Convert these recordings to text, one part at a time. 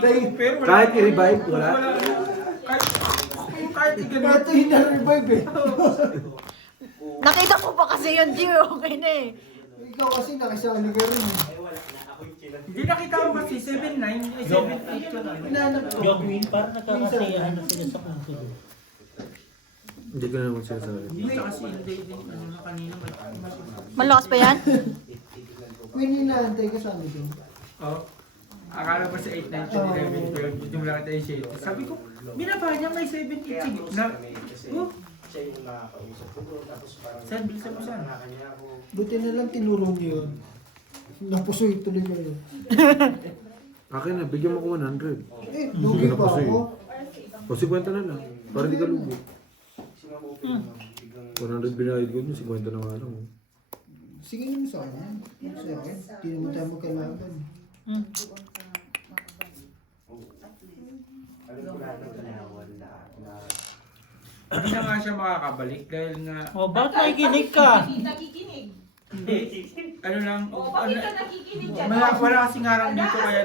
Kahit i-revive, wala. Kahit Ito yung na-revive eh. Nakita ko pa kasi yun, Jimmy. Okay na eh. Ikaw kasi nakisali ka rin eh. Hindi nakita ko kasi 7-9, 7-8 ka na. Hinahanap ko. Gawin, parang nagkakasayahan na sila sa punto doon. Hindi ko na naman sinasabi. Hindi kasi hindi din ano na kanina. Malakas pa yan? May hinahantay ka sa ano doon. Oh. Akala ko sa 8, 9, 10, 11, 12, dito mo lang tayo 7. Sabi ko, binaba niya may 7, 8, sige. Oh, Siya yung nakakausap ko bro, tapos parang saan, bilisan mo saan? kanya ako. Buti na lang tinurong niyo yun. Napusoy tuloy kayo. Akin na, bigyan mo ko 100. Eh, lugi pa ako. O 50 na lang. Para di ka lugi. Sinabi ko biglang 100 binayad ko, 50 na nga lang. Sige mo sa akin. Sa akin. Hindi naman tayo magkalaban. alam ko lahat ng ganawan na Hindi na nga siya makakabalik dahil nga, O, ba't nakikinig ka? Nakikinig. hindi, ano lang, O, bakit ka nakikinig dyan? wala kasing harang dito kaya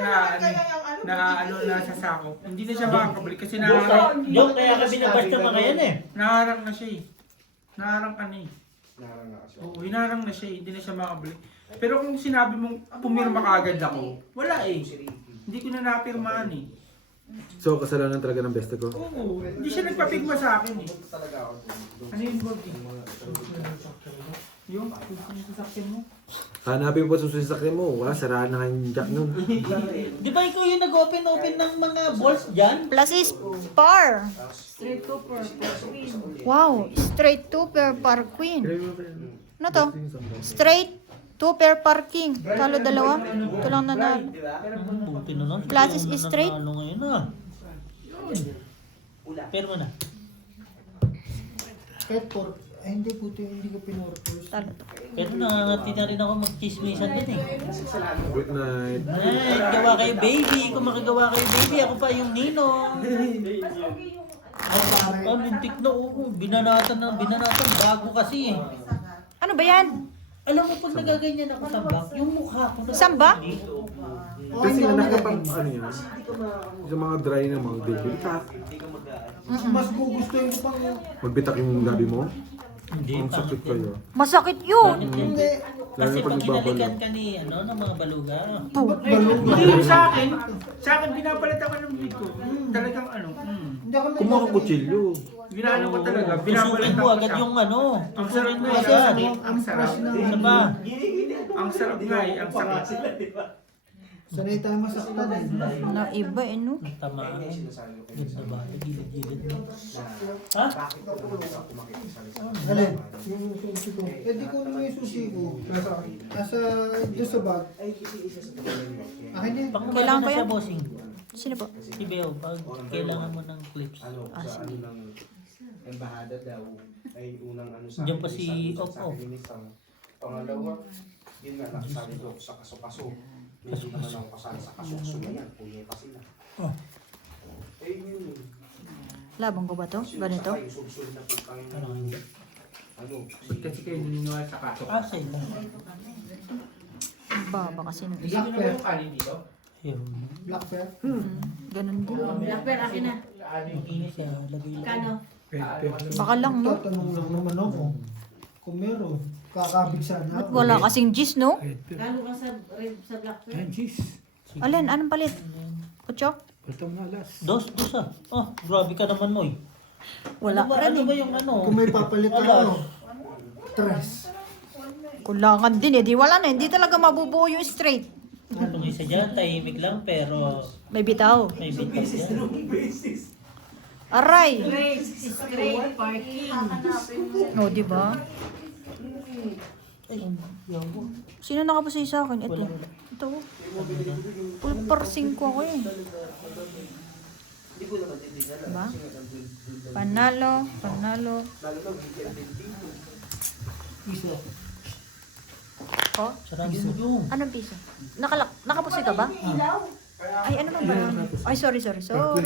nasa sako. Hindi na siya makakabalik kasi Yung kaya ka binabas ng mga yan eh. naharang na siya eh. Naharang ka na eh. narang na kasi. Oo, hinarang na siya eh. Hindi na siya makabalik. Pero kung sinabi mong pumirma ka agad ako, wala eh. Hindi ko na napirmahan eh. So, kasalanan talaga ng beste ko. Oo, hindi siya nagpapigma sa akin eh. Talaga ako. Ano yung gold eh? Yung sasakyan mo? Hanapin ko pa susunod sa sakyan mo. Wala, saraan na nga yung jack nun. Di ba ikaw yung nag-open-open ng mga balls dyan? Plus is par. Wow, straight to per queen. Ano to? Straight to per parking. Talo dalawa. Ito lang nanalo. Buti na lang. Classes Ikaw ang straight. nanalo ngayon ah. Pero mo na. Kahit por... Ay, hindi puti, hindi ko pinorpose. Talo to. Pero nangangati na rin ako mag-chismisan din eh. Good night. Ay, gawa kayo baby. Kung makagawa kayo baby, ako pa yung ninong. Ay, lintik na ako. Binanatan. Bago kasi eh. Ano ba yan? Alam mo, pag nagaganyan ako sa back, yung mukha ko na... Samba? Kasi anak ka pang ano yan. Sa mga dry na mga baby ka. Mas gugustuhin ko pang... Magbitak yung gabi mo. Hindi Ang pa. sakit kayo. Masakit yun. Hindi. Kasi Lalo pag pag hinalikan nagbabalo. ka ni, ng mga baluga. Hindi yung sa akin. Sa akin, binapalit ako ng wig ko. Talagang ano. Hindi ako Kumuha ka kutsilyo. Ginano ko talaga. Tusukin Binapalit mo ako agad siya. yung Ang sarap tusukin mo nga agad. siya. Ang sarap. Isa pa. Ang sarap nga eh. Ang sakit. Sanay tayo masaktan eh. Na iba eh no? Tama. Sinasabi ko Ganda ba? Gilid-gilid mo. na Ha? bakit ako ako makikisali Alin? Yung susi ko. Eh di ko naman yung susi ko. Nasa doon sa bag. Akin yan. Pang Kailangan na ba siya, yan? bossing. Sino po? Si Beo, pag kailangan mo ng clips. ano sa ano ng embahada daw ay unang ano sa Diyan pa si sabi Op, sa akin ni Sam. Pangalawa, yun nga nakasali ko sa kaso-kaso. Hindi naman ako kasali sa kaso-kaso na yan. Punya pa sila. Oh. Eh yun. Labang ko ba to? Ganito? Saka yung sulsul na putang Parang hindi. ano. Ba't kasi kayo naniniwala sa kaso? Ah, sa iba. Baba kasi nung Hindi isa. mo na ba yung kanin dito? Ayun. Black bear. Ganun din. Blackbear, akin na. Makinis siya. Lagay lang. Kano? Baka lang no? Tatanong lang naman ako. Kung meron, kakabig sana. Ba't wala kasing gis no? Kano ka sa Blackbear? Alin, anong palit? Ocho? Dos ah. Oh, grabe ka naman, Noy. Wala Ano ba, pa rin ano ba eh. yung ano? Kung may papalit ka Wala. ano. Tres. Kulangan din eh. Di wala na. Hindi talaga mabubuo yung straight. Itong isa dyan, tahimik lang pero May bitaw. may bitap yan. Aray! Straight parking. O, di ba? Ay, yawa. Sino nakapasay sa akin? Ito. Wala, wala. Ito. Full parsing ko ako eh. Diba? Panalo, panalo. Isa. Oh, Sarado mo yung. anong piso? Nakapusay ka ba? Ay, ano bang ba? Ay, sorry. Sorry. Sorry.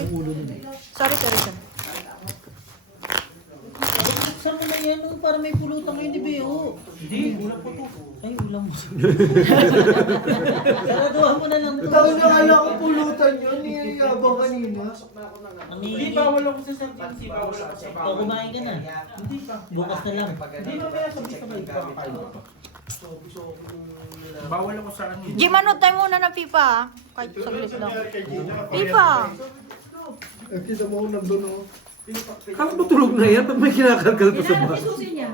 buksan mo na yan oh, para may pulutan kayo, di ba oh? Hindi, ulam po to. Ay, ulam mo. Saraduhan mo na lang to. Ito na kala ko pulutan yun, niyayabang kanina. Ang Hindi, hihingi. bawal ako sa sentence, bawal ako sa O, bawal. kumain ka na. Hindi pa. Bukas na lang. Hindi, mamaya sabay-sabay ka. Bawal ako sa ano. Jim, ano tayo muna ng FIFA ah. Kahit saglit lang. FIFA! Eh, kita mo nandun ako. Kala mo tulog na yan? Ba't may kinakalkal pa sa Kailangan bus? isusin niya.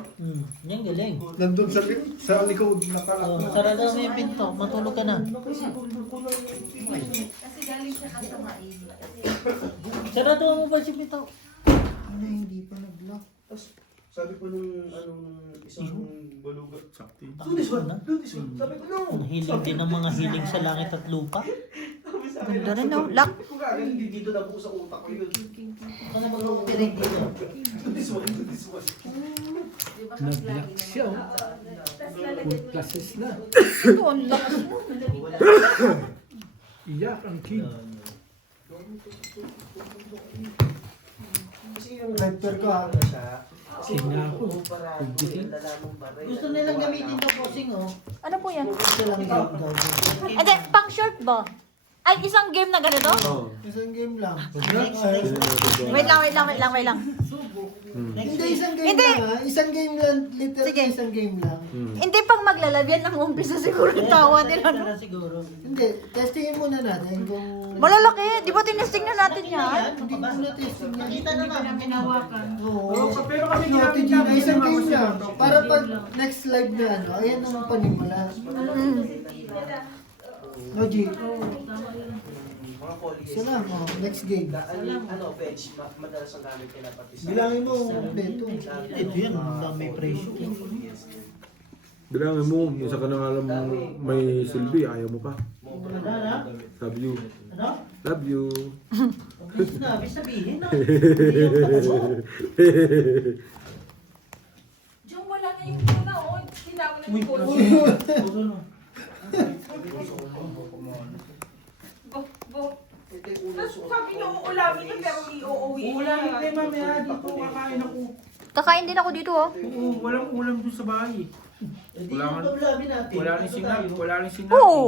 Yan, galing. Nandun sa likod, nakalak Oh, na. sarado mo yung pinto, matulog ka na. Kasi galing siya sa mainit. Sarado mo ba si pinto? Ano, hindi pa nag-lock. Sabi ko nung isang baluga. Sakti. Sabi ko no. Ang hiling din ng mga hiling sa langit at lupa. Ganda rin no. Lock. Kung gagawin, hindi dito na po sa utak ko yun. Ako na mag-operate dito. This one. Di ba kasi lagi naman. Tapos lalagyan mo Ito, ang lakas mo. Iyak ang kid. Kasi yung Hyper ka. Gusto nilang gamitin to posing oh. Ano po yan? Gusto lang gawin. Ate, pang short ba? Ay, isang game na ganito? Oo. Isang game lang. Wait lang. Hindi, isang game Hindi. lang ha. Isang game lang. Literal Sige. isang game lang. Hindi pang maglalabyan ng umpisa siguro yung tawa nila. No? Na siguro. Hindi, testingin muna natin kung... Malalaki. Di ba tinesting na natin yan? Hindi mo na testing yan. Nakita na namin pinawakan. Oo. Pero kami No, ginamit Gina, namin isang yung mga game lang. gusto. Para pag next live na ano, ayan ang panimula. No, G. mga polyester. Isa lang, oh, next game. Veg, madalas ang gamit nila pati sa... Bilangin mo kung beto. Ito yan, may presyo. Bilangin mo, isa ka na nga alam may silbi, ayaw mo pa. Ano? Love you. Ano? Love you. Bis na, bis sabihin na. Diyan wala na yung tuna o. Tinawag na yung puso. Tapos sabi niyo uulamin niyo pero iuuwi niyo. Ulam hindi mamaya dito kakain ako. Kakain din ako dito oh. Oo, walang ulam doon sa bahay. Hindi Wala yung nga. pablabi natin. Wala rin sinag, wala rin sinag. Oo.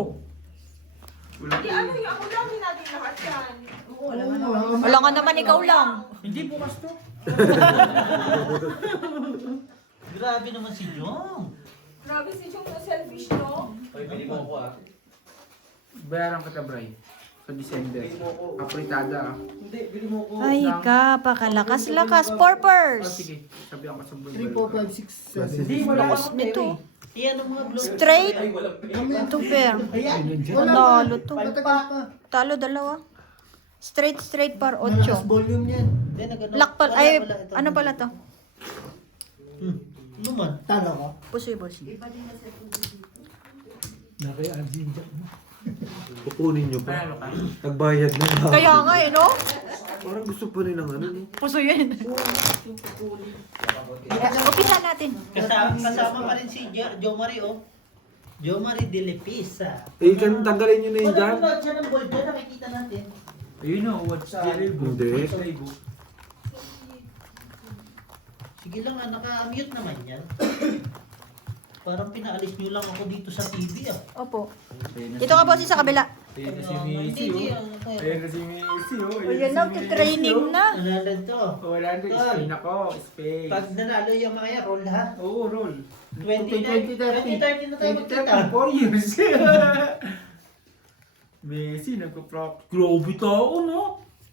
Wala. Hindi ano yung uulamin natin lahat yan. Oo, wala ka na. Wala ka naman, ikaw lang. Hindi bukas to. Grabe naman si Jong. Grabe si Chong na selfish, no? Bili mo ako ah. Bayaran kita, Bray. Sa December. Apritada. Hindi, bili mo ako. Ay ka, pakalakas-lakas. Oh, Purpers. sige. Sabi ako sa 3, 4, 5, 6, 7. Hindi, wala Lakas akong nito. Iyan ang mga blue. Straight. Two pair. Wala Nalo to. Matagal pa. Talo dalawa. Straight par Malakas 8. volume yan. Hindi, nagano. Lock pala. Wala, Ay, wala, ito. ano pala to? Luman. Talo ko. Possible. Kukunin nyo pa. Panalo ka. Nagbayad na. Kaya nga eh, no? Parang gusto pa rin ng ano. no? Puso yun. Umpisa natin. Kasama pa rin si Jo Marie, oh. Jo Marie de Lepisa. Eh, tanggalin nyo na yun dyan. Wala siya ng gold dyan, nakikita natin. Ayun o, what's the label? Hindi. What's the label? Sige lang, naka-mute naman yan. Parang pinaalis nyo lang ako dito sa TV, ah. Opo. Dito ka boss sa kabila. Ayun na si Macy o. Ayun na si Macy o. O yan na, training na. Nanalo to. Wala na, Spain ako. Spain. Pag nanalo yung mga yan, roll ha. Oo, roll. 2030 na tayo magkita. 4 years. Messi, nagpa-prop. Grabe tao, no?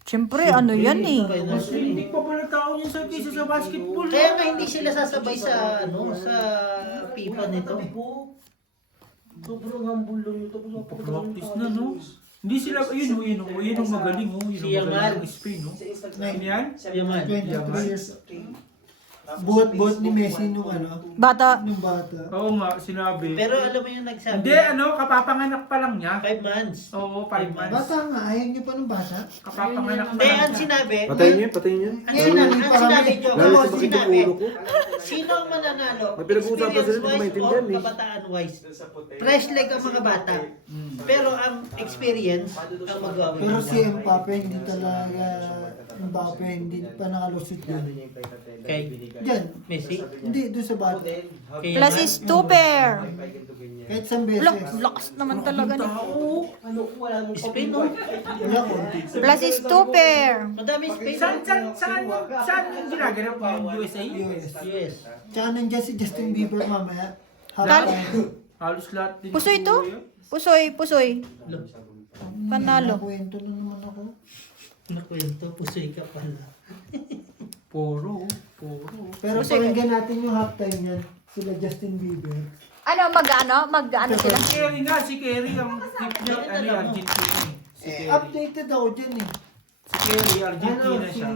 Siyempre, ano yan eh. Mas hindi pa ba nagtao niya sa kisa sa basketball? Kaya nga hindi sila sasabay sa ano sa FIFA nito. Sobrang humble lang yun. Tapos Practice na, no? Hindi sila, yun ang magaling, oh. Yun Si ang Yamal. magaling ng Spain, no? sa Instagram. Sino yan? Yaman. 23 years. Buhat-buhat ni Messi nung ano, Bata. nung bata. Oo nga, sinabi. Pero alam mo yung nagsabi? Hindi, ano, kapapanganak pa lang niya. 5 months. Oo, 5 months. Bata nga, ayaw niyo pa nung bata. Kapapanganak pa Hindi, lang ang niya. sinabi, Patayin nyo, patayin nyo. ang sinabi, Jo, Lalo ang sa bakit yung sinabi, ulo ko. sino ang mananalo? May pinag-uusapan sila, hindi ko Experience-wise maintindihan, o eh. kabataan-wise? Fresh leg ang mga bata. Pero ang experience ang magawin Pero nila. si Mbappe hindi talaga Mbappe, hindi pa nakalusot yan. Kay Diyan. Messi. Hindi, doon sa bata. Kay Plus is 2 pair. Kahit isang beses. Wala, lakas naman talaga ni. Spain, no? Wala ko. Plus is 2 pair. Madami Spain. Saan yung ginaganap yung USA? US. Tsaka nandiyan si Justin Bieber mamaya. Tal- Halos lahat din. Pusoy to? Pusoy. Panalo. Nakwento na naman ako. Nakwento, pusoy ka pala. Puro. Pero pakinggan natin yung halftime yan. Sila Justin Bieber. Mag-ano sila? Si Kerry ang tip niya, Argentina eh. Si Kerry. Updated ako dyan eh. Si Kerry, Argentina siya.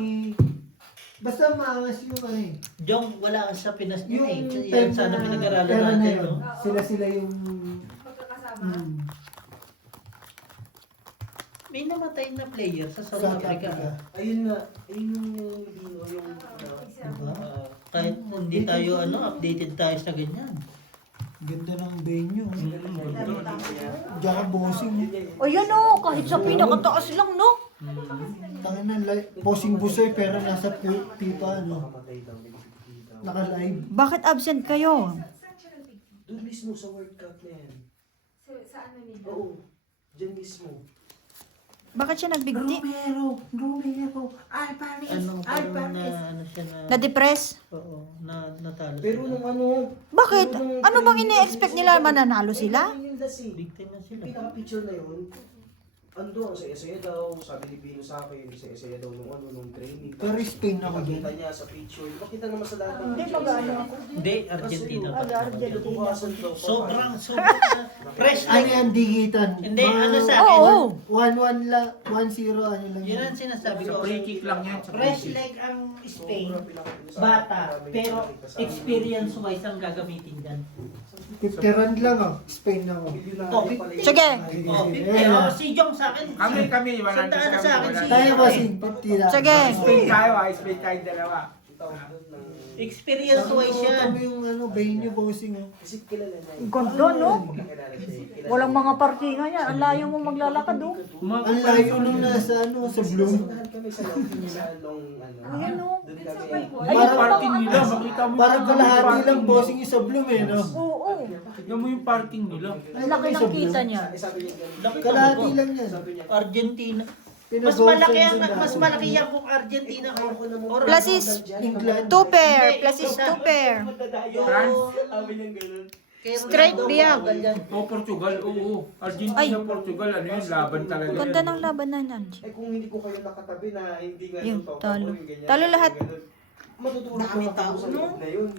Basta maangas yung ano eh. Jong, wala ka sa Pinas niyo Yung eh. time Yan sana na pinag-aralan era na natin, yun. no? Sila yung... Magkakasama. May namatay na player sa South South Africa. Africa. Ayun nga, ayun yung Lino, yung Diba? Kahit hindi tayo updated tayo sa ganyan. Ganda ng venue. Diyan ka bossing. O yun o, kahit sa pinakataas lang no? Tangin na, bossing busoy pero nasa pipa ano. Naka-live. Bakit absent kayo? Saan siya nag-big? doon mismo sa World Cup na yan. Sa ano nila? Oo, dyan mismo. Bakit siya nagbigti? Romero. Ano, parang na siya na... Na-depress? Oo, natalo Pero sila. nung ano... Bakit? pero nung- Ano bang ini-expect nila? Mananalo sila? Yung last eh. Biktima sila. Pinaka-picture na yun, ando, ang saya-saya daw, sabi ni Pino sa akin, saya-saya daw nung training. Pero Spain ako dyan. Nakita niya sa picture, makita naman sa lahat ng Hindi, picture. mag-ano saya. ako. Hindi, Argentina. Kinabukasan daw, Sobrang fresh Ano like. yan, digitan? Hindi, ano sa Oo. akin. 1-1 lang, 1-0 ano lang. Yun ang sinasabi Sa ko. free kick lang yan. Sa free Fresh kick. like ang Spain. Bata. Pero experience-wise ang gagamitin dyan. 50 rand lang oh. Spain na ako. Oh, Sige. Oh, 50. Oh, si Jong sa akin. Kami, wala Sandaan na sa akin si... Tayo bossing, 50 lang. Sige. Spain tayo Spain tayo dalawa. Experience-wise yan. Kami yung ano, venue bossing oh. Kasi kilala na Ganda no? kilala siya. Walang mga parkingan yan. Ang layo mo maglalakad oh. Ang layo nung nasa ano, sa Bloom. Samahan kami sa long, ano. Ayan oh. Doon kami. Ay, yung parking nila, makita mo. Parang yung kalahati parking lang nila. bossing yung sa Bloom eh no. Oo. Tignan mo yung parking nila. Ang laki ng kita niya. Sabi niya ganun. Laki Kalahati talaga. lang yan. Sabi niya, Argentina. Mas Pinag-goal malaki sa ang isang mas daan. malaki yan kung Argentina ayaw ko naman. or Plus is England. 2 pair. Plus is 2 pair. France. Sabi niya ganun. Straight biyag. O Portugal, oo. Argentina, Ay. Portugal, ano yun, laban talaga. Ganda yun. ng laban na nandiyan. Eh kung hindi ko kayo nakatabi na hindi nga Yun, totoo, talo. yung ganyan, Talo lahat. ganun. Matutulog pa ako sa loob na yun.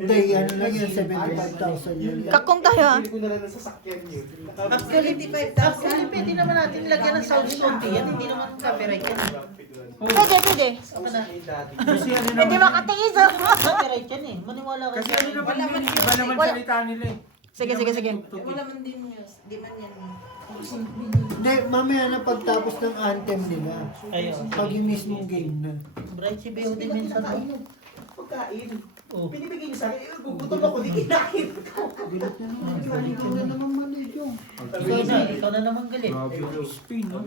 Hindi, ano lang yan, 75,000 yun. Kakong tayo ah. Hindi ko na lang ng sasakyan yun. Actually, pwede naman natin lagyan ng sound konti yan. Hindi naman copyright yan. Pwede. Ako na. Kasi ano Hindi naman, makatiis ah. Copyright yan eh. Maniwala ka kasi sa ano naman yun, iba naman Wala. salita nila eh. Sige. Wala man din news. Di man yan. Hindi, mamaya na pagtapos ng anthem nila. Ayun. Pag yung mismong game na. Bright si Beo din minsan. Pagkain. Oh. Pinibigay niyo sa akin, gugutom ako, di kinain ko. Ikaw na naman mali yung. Ikaw na naman galit. Grabe yung Spain, no?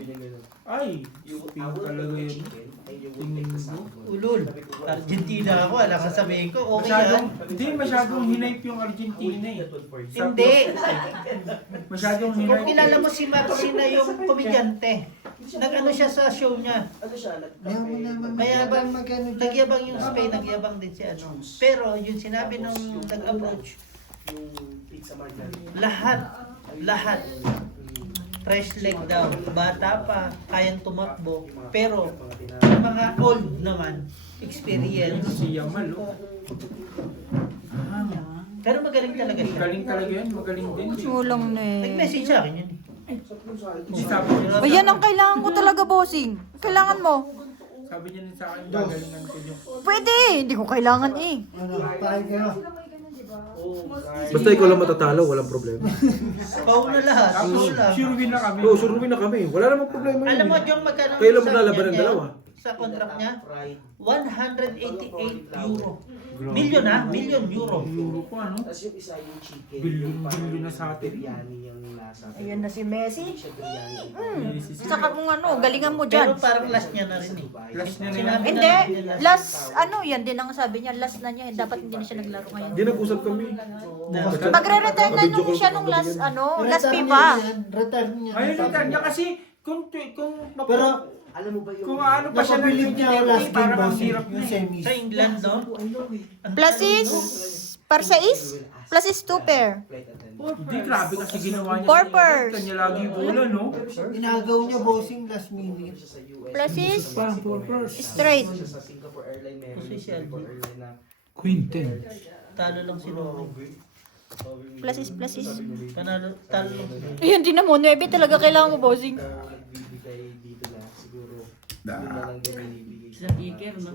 Ay, Spain talaga yun. Tingin mo. Ulol. Argentina ako. Alam ka sabihin ko. Okay Masyadong, yan. hindi, masyadong hinipe yung Argentina eh. Hindi. Masyadong Kung hinipe. kilala mo si Marcina yung komedyante. Nag-ano siya sa show niya. Ano siya? Mayaman naman. Mayabang, magano dyan. nagyabang yung Spain, nagyabang din si ano. Pero yung sinabi nung nag-approach, Yung pizza margarita. lahat, fresh leg daw, bata pa, kayang tumakbo, pero yung mga old naman, experience. Si Yamal, oh. Pero magaling talaga siya. Galing talaga yan, magaling din. Walang na eh. Nag-message sa akin yun. Hindi, sabi niya, O yan ang kailangan ko talaga bossing. Kailangan mo. sabi niya din sa akin, gagalingan ko yung. Pwede. Hindi ko kailangan eh. Ano, parang gano'n. Sila may ganun, di ba? Basta ikaw lang matatalo, walang problema. Pau na lahat, Tapos, pau lang. sure win na kami. Oo, sure win na kami. Wala namang problema yun. Alam mo, John, magkano Kayo lang sabi maglalaban niya ng dalawa. sa contract niya? Pride. 188 euro. Grabe. Million ha? Million euro. Euro po ano? Tapos yung isa yung chicken. Billion, yung parang billion na sa atin. biryani yung nasa. Ayun na si Messi. Hindi siya biryani. Saka kung ano, galingan mo Pero dyan. parang last niya na rin eh. Last niya na Sinabi yan. Hindi, na nila last, ano, yan din ang sabi niya, last na niya. Dapat hindi na siya naglaro ngayon. Hindi nag-usap kami. na- Magre-retire na nung siya nung last, ano, last Retire FIFA. niya yan, retire niya. Ayun yung kanya kasi Pero, Alam mo ba yung... kung ano pa siya napabilib niya ang last game parang ang boss, hirap yung na eh. semis. Sa England, no? Ang Plus is, para sa is, plus is 2 pair. Hindi, grabe kasi ginawa niya. Four sa pairs. Kanya lagi bola, no? Inagaw niya bossing last minute. Plus is, Parang purpose. straight. Siya sa Singapore Airlines meron. Kasi si Singapore Alvin. Airlines na... Quinten. Talo lang si Romy. Plus is, plus is. Talo lang si Romy. Ayun, di na mo. 9 talaga kailangan mo, bossing. Nagbibigay dito na siguro. Yun na lang din binibigay. Sa kicker, no?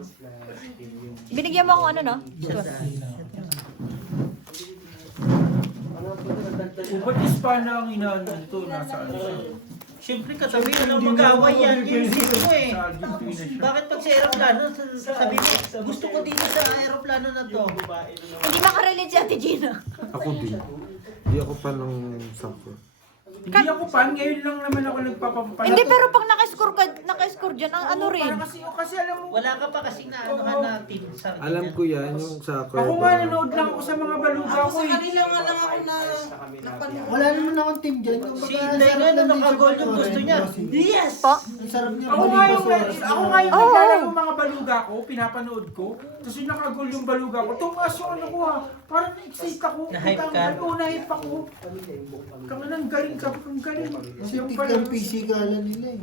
Binigyan mo ako ano, no? Ba't Hispana ang inaano nito? Nasa ano siya? Siyempre katabi na ng mag-away yan. Yung sito mo eh. Sa Argentina siya. Bakit pag sa aeroplano, sabi mo, gusto ko dito sa aeroplano na to. Hindi makarelate si Ate Gina. Ako din. Hindi ako fan ng soccer. Hindi ako fan, ngayon lang naman ako nagpapapan. Hindi, pero pag naka-score dyan, ang ano rin. Kasi alam mo, Wala ka pa kasing naanohan na team sa Alam ko yan, yung soccer. ako nga nanood lang ako sa mga baluga ko eh. Wala naman akong team dyan. Si Inday nga na nakagol yung gusto niya. Yes! Po? Ang sarap niya Ako nga yung, balibas. ako nga yung Oo. naglalaro yung mga baluga ko, pinapanood ko. Tapos yung nakagol yung baluga ko, tumaas yung ano ko ha. Parang na-excite ako. Na-hype ka? Oo, na-hype ako. Kama nang galing ka, ang galing. Kasi Yung tignan pala- pisikalan nila eh.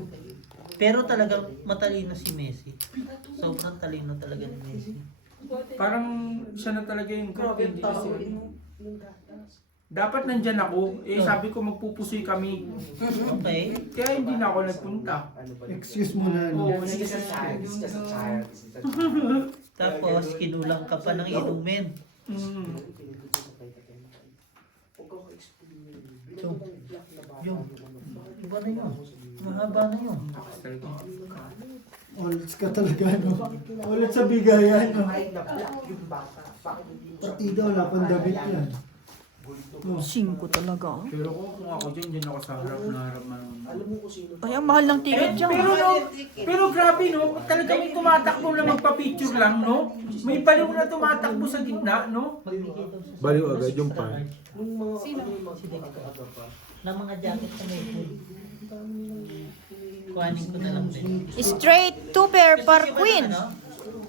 Pero talagang matalino si Messi. Sobrang talino talaga ni Messi. Parang siya na talaga yung group, hindi kasi. Dapat nandyan ako. Eh sabi ko magpupusoy kami. Okay? Kaya hindi na ako nagpunta. Excuse mo na. ano. Oo, It's just a child. It's just a child. It's just a child. Tapos kinulang ka pa ng inumin. Mm. So, yun. Iba na yun. Mahaba na yun. Ulit ka talaga, no? Ulit sa bigayan, no? Ay, na-block yung bata. Bakit hindi mo Partida, wala pang damit yan. 5 talaga. Pero kung ako dyan ako sa harap na harap na. Alam mo kung sino. Ay, ang mahal ng ticket dyan. Pero no, pero grabe no, talaga may tumatakbo na magpa-picture lang no. May baliw na tumatakbo sa gitna no. Baliw agad yung fan. Nung mga ano yung mga aga pa. Na mga jacket sa may hood. Kuhanin ko na lang din. Straight 2 pair par queen. Ano?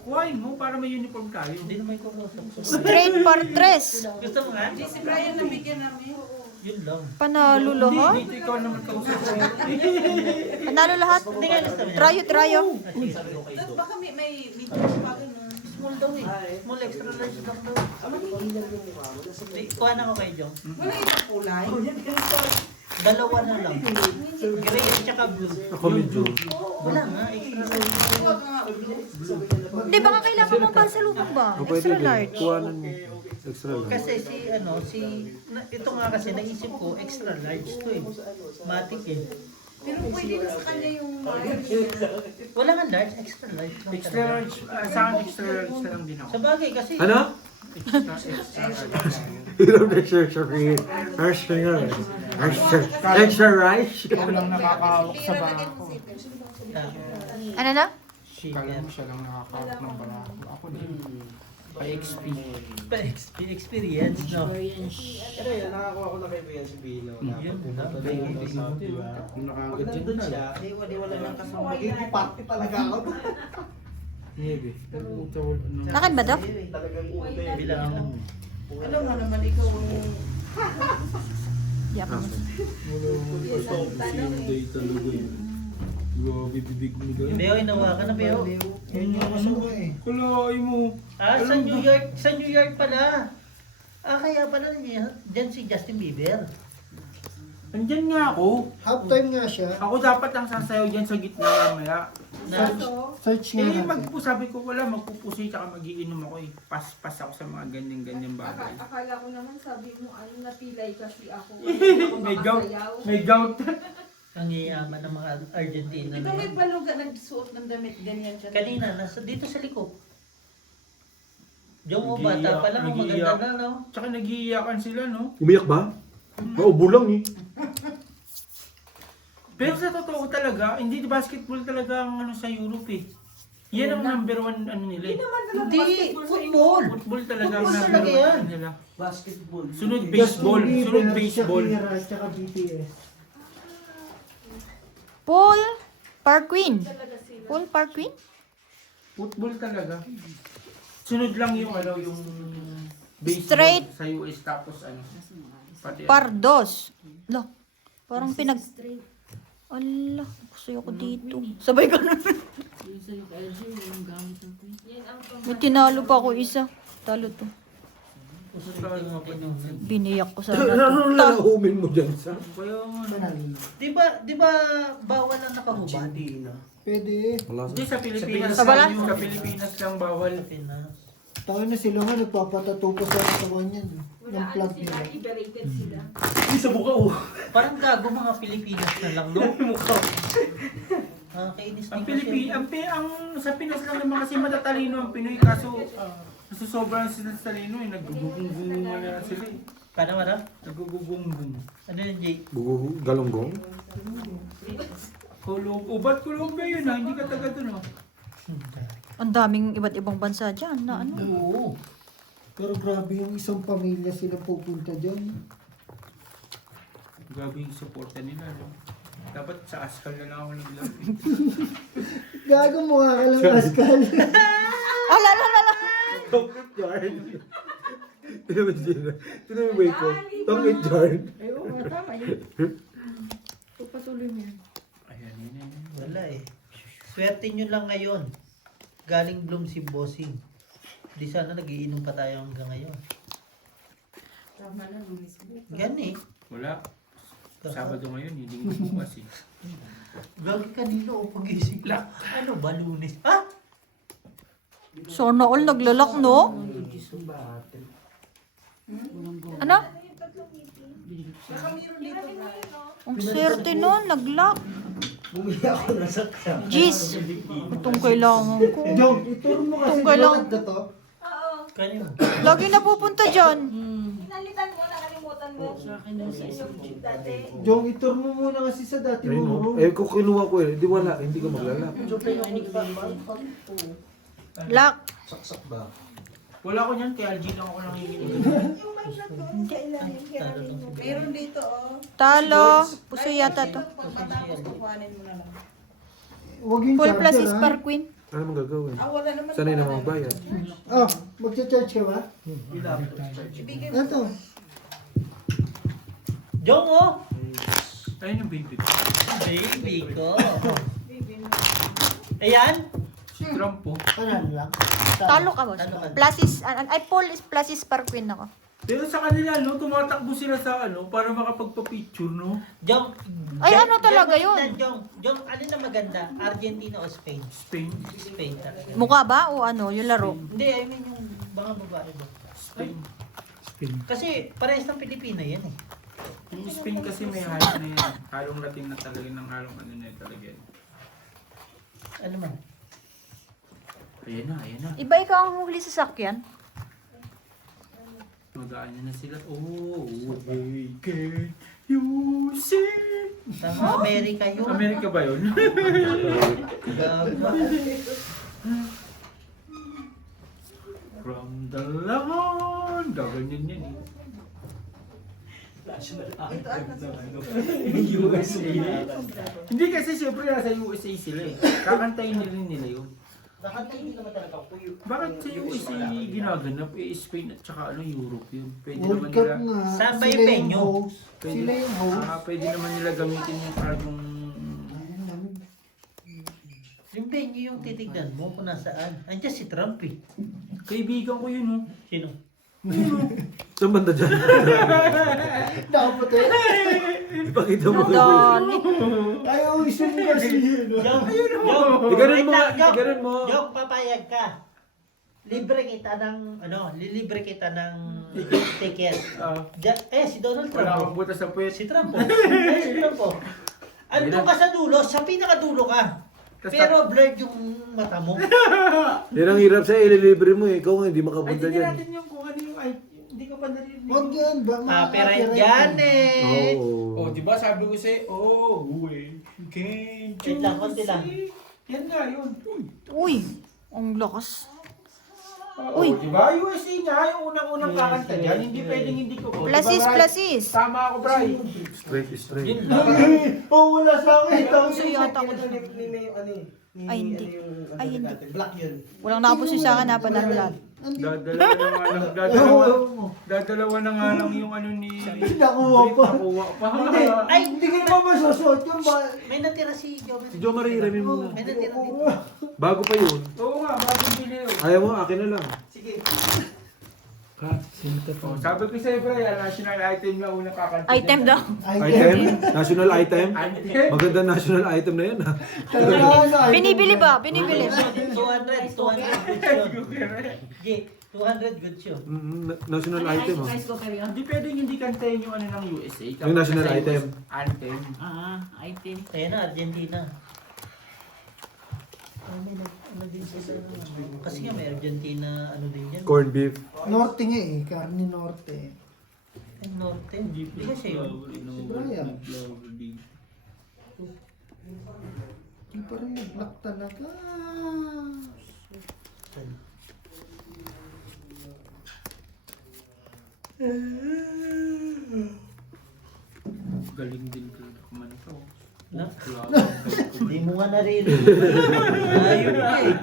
Kuhain mo para may uniform tayo. Hindi naman ko kausap. Straight par 3. Gusto mo nga? Si Brian nabigyan namin. Yun lang. Panalo lahat. Dito ikaw naman kausap ko. Panalo lahat. Hindi nga gusto niya. Trayo, trayo. Baka may medium pa ganun. Small daw eh. Small extra large lang daw. Kuha na ko kay Jong. Wala ibang kulay. Dalawa na lang. Gray at saka blue. Ako medyo. Wala nga. Extra large. Di ba nga kailangan mo ba sa lubang ba? O pwede Extra din. large. Kuhanan mo. Extra lang. Kasi ito nga kasi naisip ko extra large to eh. Matic eh. Pero pwede na sa kanya yung Wala nga large, extra large lang Extra talaga. large, sa akin extra large na lang din ako. Sa bagay kasi. Ano? Extra large. Hirap na siya siya rin. Extra rice. Ikaw lang nakakahawak sa barako. Ano na? Kala mo siya lang nakakahawak ng barako. Ako din. Pa-XP. Experience, no? Pero yun, nakakuha ko na kay Brian si Bino. Yun, Yung nakagad dyan Nandun na. siya. Wala nang kasama. Magiging party talaga ako. Niebe. Lakad ba to? Talagang ute. Bilang lang. Ano nga naman ikaw ang Yap. Day talaga yun. Grabe bibig mo doon. Beo, inawa ka na, Beo. Yun yung ano ko eh. Kulay mo. Sa New York pala. Kaya pala dyan si Justin Bieber. Andyan nga ako. Halftime nga siya. Ako dapat ang sasayaw dyan sa gitna mamaya. Na, Search nga Eh, natin. sabi ko wala, magpupusoy tsaka magiinom ako eh. Pas ako sa mga ganyan-ganyan bagay. akala ko naman sabi mo ano napilay kasi ako. May gout. May gout. Ang yayaman ng mga Argentina Ikaw na may yan. baluga nagsuot ng damit, ganyan ka. Kanina, dito sa likod. Yung mga bata pa lang, ang maganda na, no? Tsaka nag-iiyakan sila, no? Umiyak ba? Maubo lang eh. Pero sa totoo talaga, hindi basketball talaga ang ano sa Europe eh. Yan ang number one ano nila eh. Hindi, football. Football talaga ang Football number talaga one yan. ano nila. Basketball. Sunod baseball, sunod baseball. Shakira, tsaka BTS. Paul Parquin. Paul Parquin? Football talaga. Sunod lang yung ano, yung baseball Straight. sa US tapos ano. Pati Pardos. Lo, parang pinag... Ala, gusto ko dito. Sabay ka na. Yung sa'yo ka, LG, yung gamit ng queen. May tinalo pa ako isa. Talo to. Ano Biniyak ko sana to. Ano lalaumin mo dyan sa? Kaya nga. Di ba bawal ang nakahubad? Argentina. Pwede. Wala Hindi sa Pilipinas, Sa Balas? sa Pilipinas lang bawal. Pinas. Tayo na sila nga, nagpapatato pa sa katawan yan. Ng plug nila. Liberated sila. Sa mukha oh. Parang gago mga Pilipinas na lang, no? Kainis Ang din ang sa Pinas lang naman kasi matatalino ang Pinoy kaso sobrang sila sa talino eh, nagugugong na sila eh. Paano mara? Nagugugong. Ano yun, Jay? Galonggong? Ubat Colombia yun ha, hindi ka taga dun oh. Ang daming iba't ibang bansa dyan na ano. Oo. Pero grabe yung isang pamilya sila pupunta dyan. Grabe yung suporta nila no. Dapat sa Askal na lang ako naglaro. Gago mo ka lang, Pascal. Ala. Jarn. Tinan mo ba ko? Tongit Jarn. Ay, oo, tama yun. Pagpatuloy mo yan. Ayan yun. Wala eh. Swerte nyo lang ngayon. Galing Bloom si Bossing. Di sana nagiinom pa tayo hanggang ngayon. Tama na, lumis mo. Gani. Wala. Sabado ngayon, hindi ko bukas eh. Gagi kanino o pagising lang. Ano ba, Lunes? Ha? Sana all naglalak, no? Ano? Baka meron dito na. Ang swerte nun, naglock. Bumili ako na sa Jeez. Itong kailangan ko. Jong, ituro mo kasi Itong kailangan. na to. Kanino? Lagi napupunta dyan. Pinalitan mo, nakalimutan mo. Sa akin na sa isang jeep. Dati. Jong, ituro mo muna kasi sa dati Ayun mo. oh. Eh kung kinuha ko eh, di wala, hindi ka maglalak. Lock. Saksak ba? Wala ko niyan, kaya LG lang ako nanginginig. Yung may shot doon, kailangan hiramin mo. Meron dito, oh. Talo. Puso yata to. Pagkatapos, kukuhanin mo na lang. Huwag yung Full plus charger, is ha? Parquin. Ano mong gagawin? Wala naman. Sanay na mga bayad. Ah, magcha-charge ka ba? Ibigay mo. Ito. Jong, oh! Ayun yung baby ko. Baby ko. Ayan. Si Trump po. Panalo lang. Talo ka, boss. Talo ka. Plus is, ay, Paul is plus is Parquin ako. Pero sa kanila, no, tumatakbo sila sa ano, para makapagpa-picture, no? Jong. Ay, ano talaga yun? Jong, alin na maganda? Argentina o Spain? Spain. Spain talaga. Mukha ba o ano, yung laro? Hindi, I mean yung mga babae ba? Spain. Kasi parehas ng Pilipina yan eh. Yung Spain kasi may halong na yan. Halong Latin na talaga ng halong ano na talaga yan. Ano man? Ayan na, ayan na. Iba ikaw ang huli sa sakyan? Magaan na sila. Oh, hey, can you see? Tama, Amerika yun. Amerika ba yun? Gaga. From the land. Gaganyan yan eh. Hindi kasi siyempre nasa USA sila eh. Kakantayin nila yun. Nakanta hindi naman talaga puyo. Bakit sa USA ginaganap? Eh, Spain at saka ano, Europe yun. Pwede World naman Cup nila, nga. Saan ba Sila yung venue? host. pwede, Sila yung host. pwede naman nila gamitin yung yung Yung venue yung titignan mo kung nasaan. Andiyan si Trump eh. kaibigan ko yun, no? Sino? Saan banda dyan? Dapat eh. Ipakita mo kay Dali. Ayaw, isang kasi yun. Jong, Ganun mo, ganun mo. Jong, papayag ka. Libre kita ng, lilibre kita ng ticket. Si Donald Wala Trump. akong butas sa puwet. Si Trump po. Si Trump po. Andun ka sa dulo, sa pinakadulo ka. Pero blurred yung mata mo. Yan ang hirap sa'yo, ililibre mo eh. Ikaw nga hindi Ay, makapunta tingnan dyan. natin yung kung ano yung ay, hindi ko pa narinig. Huwag yan, ba? Copyright yan eh. Oo. Oh, di ba sabi ko sa'yo, oh, when can Wait lang, konti lang. Yan nga yun. Uy, ang lakas. Uy, di ba? USA nga, yung unang-unang kakanta dyan, hindi pwedeng hindi ko. Oh, Plasis, diba, Bri? plasis. Tama ako, Bri. Straight is straight. Yun lang. Oh, wala sa akin. So, yata ko. Ay, hindi. Ay, hindi. Black yun. Walang nakapusin sa akin, napanalo lahat. Dadalawa na nga lang yung ano ni... Nakuha pa. Nakuha pa. Ay, hindi ko naman masusuot yung ba? May natira si Joe. Si Jo Marie, ramin mo na. May natira dito. Bago pa yun. Oo nga, bagong bili yun. Ayaw mo, akin na lang. Oh, sabi ko sa'yo, Bri, national item na unang kakanta. Item daw. Item? National item? Item? Maganda national item na yun ha. Binibili ba? Binibili. 200 good show. G, 200 good show. National item ha. Rice cooker yun? Hindi pwedeng hindi kantahin yung ano ng USA. Yung national Kasi item. Anthem. Item. Ayan na, Argentina. Ano din siya sa kasi nga may Argentina, ano din yan. Corn beef. Norte nga eh, karni norte. Ay, Norte. Hindi kasi yun. Si Brian. Di pa rin nag-black talaga. Galing din ko kumanta. Na? Hindi mo nga naririnig. Ayun ka eh.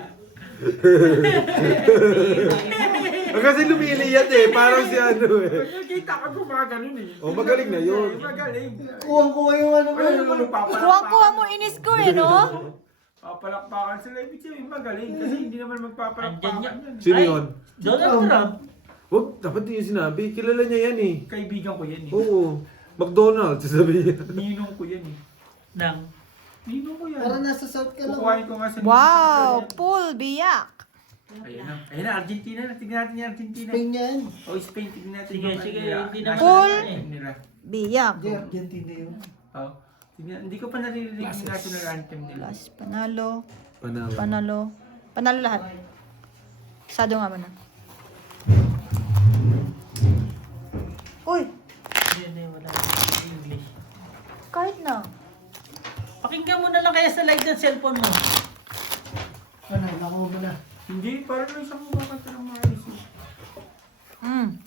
Kasi lumili yan eh. Parang si ano eh. Nakikita ka gumaganon eh. Oh, magaling na yun. Magaling. Kuha yung ano ba? Kuha mo inis ko eh, no? Papalakpakan sila. Ibig sabihin magaling. Kasi hindi naman magpapalakpakan Andyan yan. Sino Ay, yun? Donald Trump. Wag, dapat din yung sinabi. Kilala niya yan eh. Kaibigan ko yan eh. Oo. McDonald's, sasabihin niya. Ninong ko yan eh. Nang. Ninong ko yan. Para nasa South ka lang. Kukuhain ko nga sa Wow, pool, biyak. Ayan na. Ayan na, Argentina. Tignan natin yung Argentina. Spain yan. O Spain, tignan natin. Sige, yung sige, nila. hindi na- National Paul. anthem nila. Biyak. Hindi, Argentina yun. Oh. Tignan, hindi ko pa naririnig yung national anthem nila. Plus, panalo. Panalo. Panalo. Panalo lahat. Sado nga ba na? Uy, Hindi, wala. English. kahit na. Pakinggan mo na lang kaya sa live ng cellphone mo. Ano, nakuha mo na. Hindi, parang may isang kumakanta ng maayos.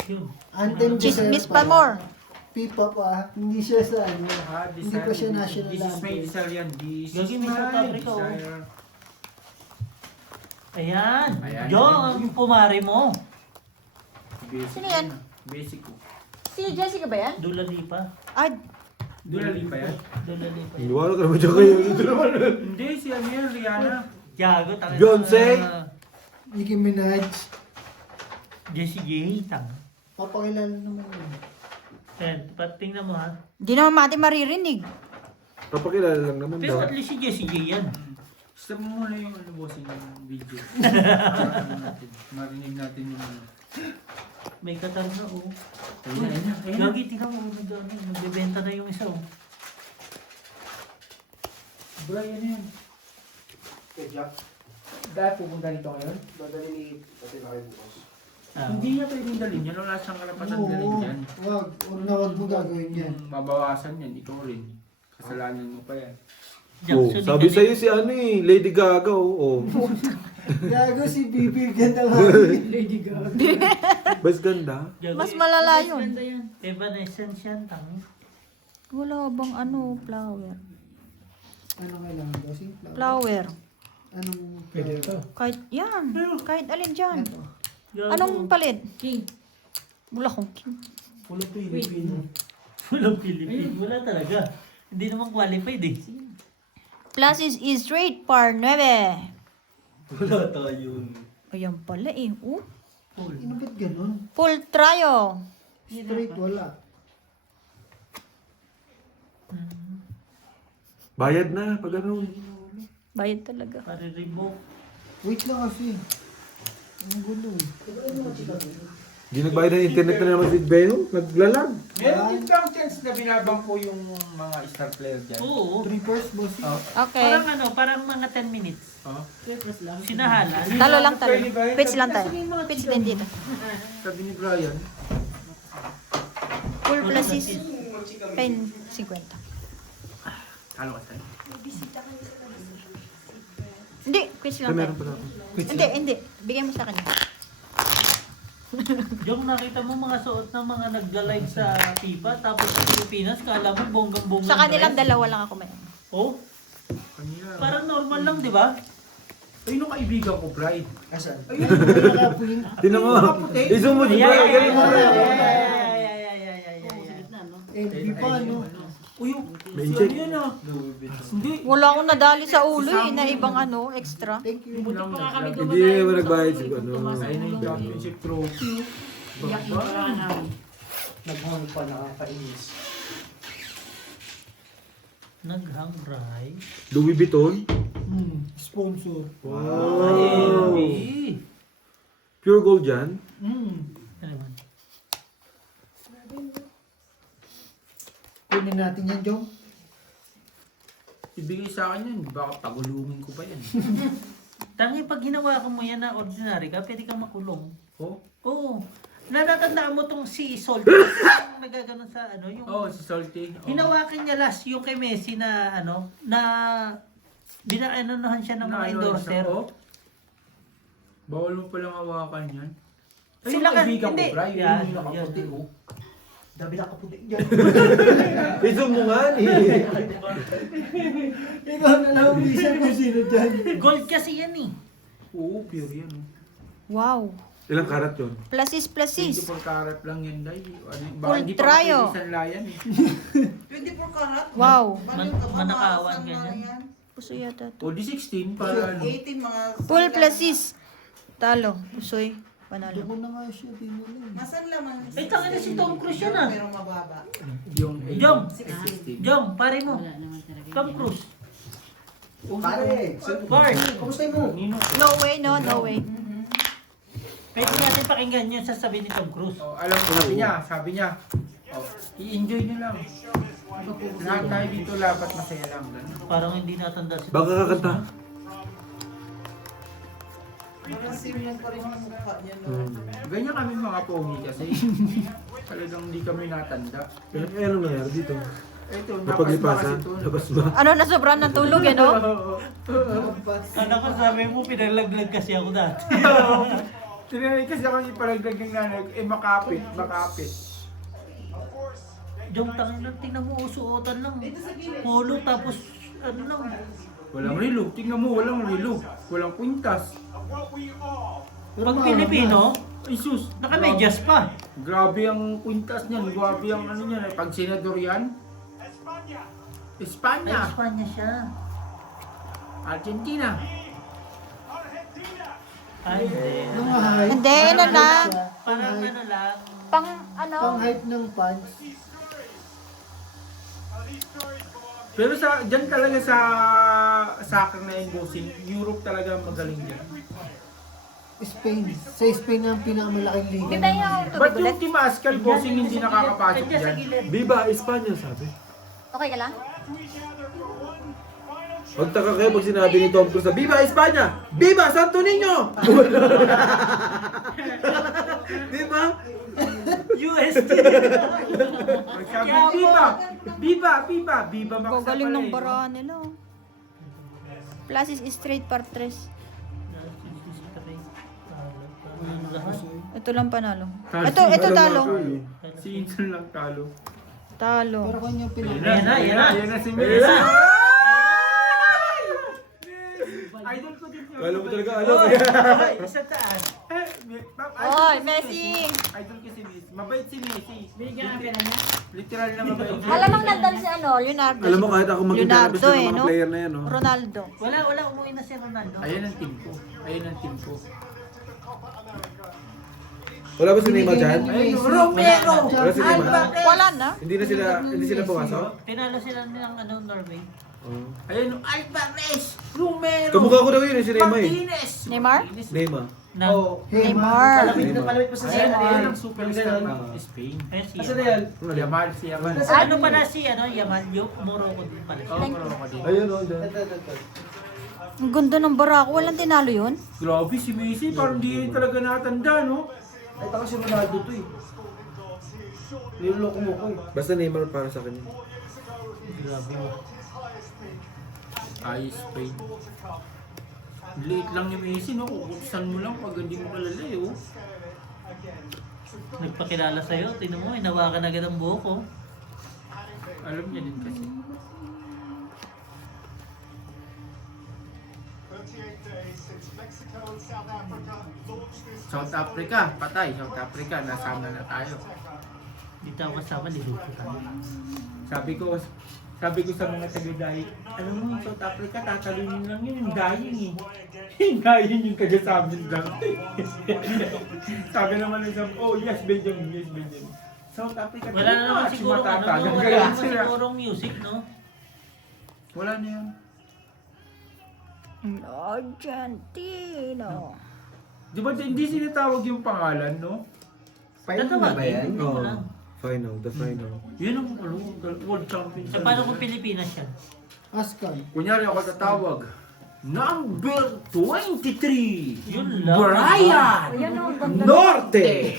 Yun. Anthem Chismis pa more. Pipa pa. Hindi siya sa ano. Ah, Hindi pa siya national This is my anthem. desire yan. This is Gagi, may my South Africa, oh. desire. Ayan. Ayan. Yo, ang pumari mo. Basic Sino yan? Basic ko. Si Jessica ba yan? Dula Lipa. Ah, Dulali pa yan? Dula Lipa. Iwala ka naman dyan kayo. Hindi, si ano yan, Rihanna. Gago, tanga. Beyonce? Nicki Minaj. Jessie J. Tanga. Papakilala naman yun. Ayan, tingnan mo ha. di naman mati maririnig. Papakilala lang naman Pero daw. at least si Jessie J yan. Stop mo muna yung ano bossing yung video. Para ano natin, marinig natin yung ano. May katar na oh. Ayun na, ayun na, ayun na. Gagi, tingnan mo. Nagbebenta na yung isa oh. Brian yan. Kaya, Dahil pupunta dito ngayon? dadali ni pati na kayo bukas. Ah. Hindi niya pwedeng dalhin yan. Wala siyang karapatan dalhin Oo, yan. wag. Huwag na wag mo gagawin yan. Mabawasan yan, ikaw rin. Kasalanan mo pa yan. Oh, Jackson, sabi ikaw sa'yo si ano eh, Lady Gaga oh. Gago si Bibi, ganda nga. Lady Gaga. Mas ganda. Gagi, Mas malala yun. Ganda yan. Evanescence yan, tanga. Wala bang ano, flower? Ano kailangan daw? Si Flower. Anong... Pwede ito. Kahit, yan. Kahit alin dyan. Ito. Gago. Anong palit? King. Wala kong king. Pulo Pilipino. Walang Philippine. Wala talaga. Hindi naman qualified eh. Plus is straight par 9. Wala tayo. Ayan pala eh. Ano ba't ganun? Full trio. Straight, wala. Bayad na, pag ano. Bayad talaga. Pare-remote. Wait lang kasi. Ang gulo. Hindi nagbayad ng internet na naman si Beno. Naglalag. Meron din kang chance chance na binabang ko yung mga star player dyan? Oo. 3 first, bossing. Oh. Okay. Parang mga 10 minutes. Oh. Sinahalan. Talo lang, talo. Pitch lang tayo. Pitch din dito. Sabi ni Brian, Full plus is pen 50. talo ka tayo. Hindi, pitch lang tayo. Meron pa ako. Hindi. Bigay mo sa kanya. Yung nakita mo mga suot ng mga nagla-live sa FIFA tapos sa Pilipinas, kala mo bonggang-bonggang Sa kanilang dress. dalawa lang ako may. Oh, Kanina. parang normal lang, di ba? Ayun yung kaibigan ko, Brian. Asan? Ayun. Tinan mo. Nakaputi. Iso mo, di ba? Ganun mo. LB pa, no? Uy, May si check. ano yan ah. Hindi. Wala akong nadali sa ulo eh, na ibang ano, extra. Thank you. Lang naglag. Hindi naman nagbayad si ano. Ayun yung championship trophy. Naghang pa nakakainis. Naghangray. Louis Vuitton. Sponsor. Wow. LV. Pure gold yan. Ano man? Kunin natin yan, Jong. Ibigay sa akin yan, baka pagulungin ko pa yan. Tangi, pag ginawa ko mo yan na ordinary ka, pwede kang makulong. Oh? Oo. Natatandaan mo tong si Soldier, yung nagaganon sa ano, yung Oh, si Salty. Oh. hinawakan niya last yung kay Messi na ano, na binaanohan siya ng mga endorser. Oh? Bawal mo palang hawakan yan. Ay, Sila yung ka- kaibigan ko, hindi. Brian. Yan, Yung nakaputi, yan. oh. Dabi na kaputi yan. Iso mo nga eh. Ikaw na lang umisan kung sino dyan. Gold kasi yan eh. Oo, pure yan. Oh. Wow. Ilang karat yun? Plus is plus is. 24 karat lang yan, Day. Ano, Full hindi pa tryo. kapilisan layan eh. 24 karat? Wow. Manakawan ganyan. Puso yata to. O, di 16 para ano. 18 mga... Full plus is. Talo. Pusoy. Panalo. Ako na nga siya, di mo lang. Masan lamang? Eh, tanga na si Tom Cruise yun, ah. Pero mababa. Yung Jom. 16. Jong, pare mo. Tom Cruise. Pare, Bart. kamusta mo? Nino. No way, no way. Pwede natin pakinggan yung sasabihin ni Tom Cruise. Oh, alam ko, sabi niya, oh, i-enjoy nyo lang. Lahat tayo dito dapat masaya lang. Parang hindi natanda si Baka kakanta. Parang similar pa rin ang mukha niya. No? Ganyan kami mga pogi kasi. Talagang hindi kami natanda. Eh, anong nangyari dito? Ito, Napaglipasan? ito. Labas ba? Ano, nasobrahan ng tulog eh, no? Ano ko sabi mo, pinalaglag kasi ako dati. Tinanay kasi ako ipalagdag ng nanay, makapit. Jong, tingnan mo, suotan lang. Polo, tapos ano lang. Walang relo. Tingnan mo, walang relo. Walang kwintas. Pag Pilipino, Ay sus, nakamedyas pa. grabe ang kwintas niyan. Grabe ang ano niyan. Pag senador yan, Ay, Espanya, Espanya siya. Argentina. Ay, hindi. Mga hype. Hindi, ano lang. Parang ano lang. Pang, ano? Pang hype ng fans. Pero dyan talaga sa soccer na yung bossing, Europe talaga magaling dyan. Spain. Sa Spain ang pinakamalaking liga. Di ba yung Ba't tubig yung ulit? Team Ascal bossing hindi nakakapasok Andiyan sa dyan? gilid. Viva Espanya, sabi. Okay ka lang? Magtaka kayo pag sinabi ni Tom Cruise na, Viva Espanya! Viva Santo Niño! Di ba? UST. Sabi, Viva Max Gagaling ng barahan nila. oh. Plus is straight par 3. Ito lang panalo. Ito talo. Si Inson lang talo. Talo. Pero kanya Yan na, yan na. Yan na si Messi. Idol ko din yun. Kala mo talaga, ano? Ay, isa taas. Oy, Messi! Idol ko si Messi. Mabait si Messi. Literal na mabait. Malamang nandun si ano, Leonardo. Alam mo, kahit ako mag-interview Leonardo sa eh, mga no? player na yan, no? Ronaldo. Wala, umuwi na si Ronaldo. Ayan ang team ko. Wala ba si Neymar dyan? Ay, Romero! Wala si Neymar? Wala na. Hindi sila pumasok? Tinalo sila nilang ano, Norway. Ayun, Alvarez! Romero! Kamukha ko daw yun, si Neymar eh. Martinez! Neymar? Neymar. Na, Neymar. Palamit pa sa Ayan, Ayan ang superstar Ah. ng Spain. Ayun si Asa na Yamal. yan? Yamal, si Yamal. Ano pala si Yamal? Yung Morocco din pala siya. Oo, Morocco din. Ayun o, dyan. Ang ganda ng Barako. Walang tinalo yun? Grabe si Messi, parang di rin talaga natanda, no? Ay, taka si Ronaldo to eh. Niloloko mo ko eh. Basta Neymar para sa kanya. Grabe mo. Ay, Spain. Liit lang ni Messi, no? Kukutusan mo lang pag hindi mo kalala, eh, oh. Nagpakilala sa'yo. Tingnan mo, hinawakan agad ang buhok ko. Alam niya din kasi. South Africa, patay. South Africa, nasama na tayo. Dito ako kasama, liluto tayo. Sabi ko sa mga taga-dahi, alam mo yung South Africa, tatalunin lang yun, yung dying eh. Yung dying yung taga-samin lang. Sabi naman ng isang, oh yes Benjamin, yes Benjamin. South Africa, Wala na naman siguro, ano, no? Wala na naman siguro music, no? Wala na yan. Argentina. Di ba hindi sinatawag yung pangalan, no? Tatawagin, hindi mo Oo. lang. Final, the final. Yun ang world champion. So, paano kung Pilipinas yan? Askan. Kunyari ako tatawag, number 23, Yun lang. Brian Norte!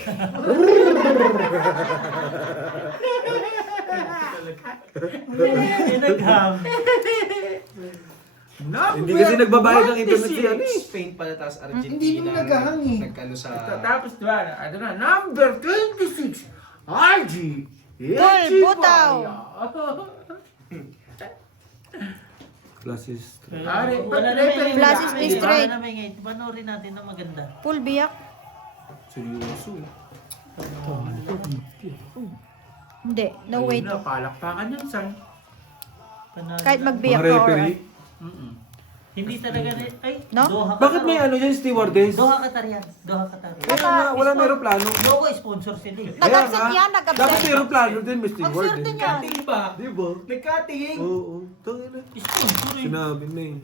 Nagham. Number Hindi kasi nagbabayad ng internet 26. si ano eh. Spain pala, tapos Hindi mo naghahang eh. Nagkano sa... Tapos diba, ano na, number 26, RG Tol, butaw. Plus is... Ari, Wala but naman referee ngayon. Plus is Wala straight. naman ngayon. Panoorin natin na maganda. Full biyak. Seryoso. Hindi, no Ayun wait. na, palakpakan yun, son. Panoorin Kahit na. magbiyak Mga ka referee. Mm-mm. Hindi talaga rin. Ay, No? Doha Bakit may Qatar. ano yan, stewardess? Doha Qatar yan. Doha Qatar. Wala may aeroplano. Logo sponsor sila eh. Nag-absent yan, Dapat may nag-absent. aeroplano din, Mr. Ang Ward. swerte niya. ba? Di ba? Nagkatingin! Oo. Tangina. Sponsor eh. Sinabi na eh.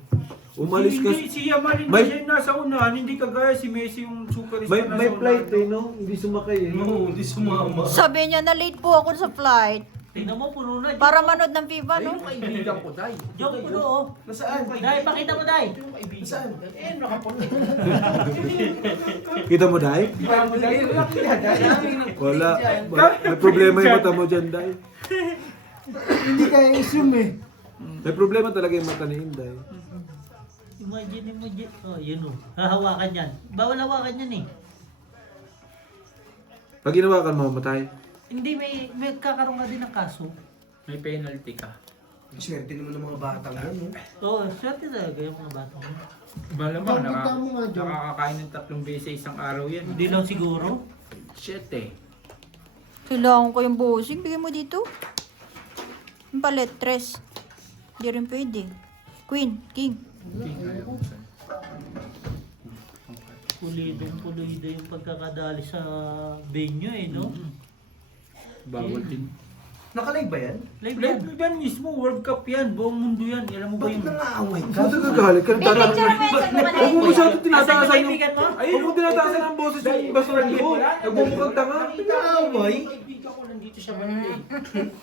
Umalis ka. Si Yamal hindi May- siya yung nasa unahan, hindi kagaya si Messi yung superstar May, nasa may unahan. flight eh, no? Hindi sumakay eh. Oo, hindi sumama. Sabi niya na late po ako sa flight. Tingnan mo, puno na. Para manood ng FIFA, no? Ayun, kaibigan ko, Day. Joke puno oh. Nasaan? Dai, pakita mo Dai. Nasaan? Eh, nakapunta. Kita mo, Day? Wala. May problema yung mata mo dyan, Day. Hindi kaya i-zoom eh. May problema talaga yung mata ni Inday. Imagine. Oh, yun oh. Hahawakan yan. Bawal hawakan yan eh. Pag ginawa ka, mamatay. Hindi, may kakaroon ka din ng kaso. May penalty ka. Swerte naman ng mga batang yan, no? Oo, swerte talaga yung mga bata mo. Malamang, Pagpunta mo nga dyan. nakakakain ng 3 beses isang araw yan. Hindi lang siguro. Shit eh. Kailangan ko yung bossing. Bigyan mo dito. Yung palit, tres. Hindi rin pwede. Queen, king. Pulido yung pagkakadali sa venue eh, no? Bawal din. Nakalive ba yan? Live Live yan. yan mismo, World Cup yan, buong mundo yan. Alam mo ba Bakit yung... nangaaway ka? Ba't nagagalit ka? Picture mo yun sa Huwag mo masyado Asan tinataasan yung yung... kaibigan mo? Huwag mo tinataasan ang boses yung basuran mo. Nagmumukhang tanga. Nangaaway? Kaibigan ko nandito siya Monday.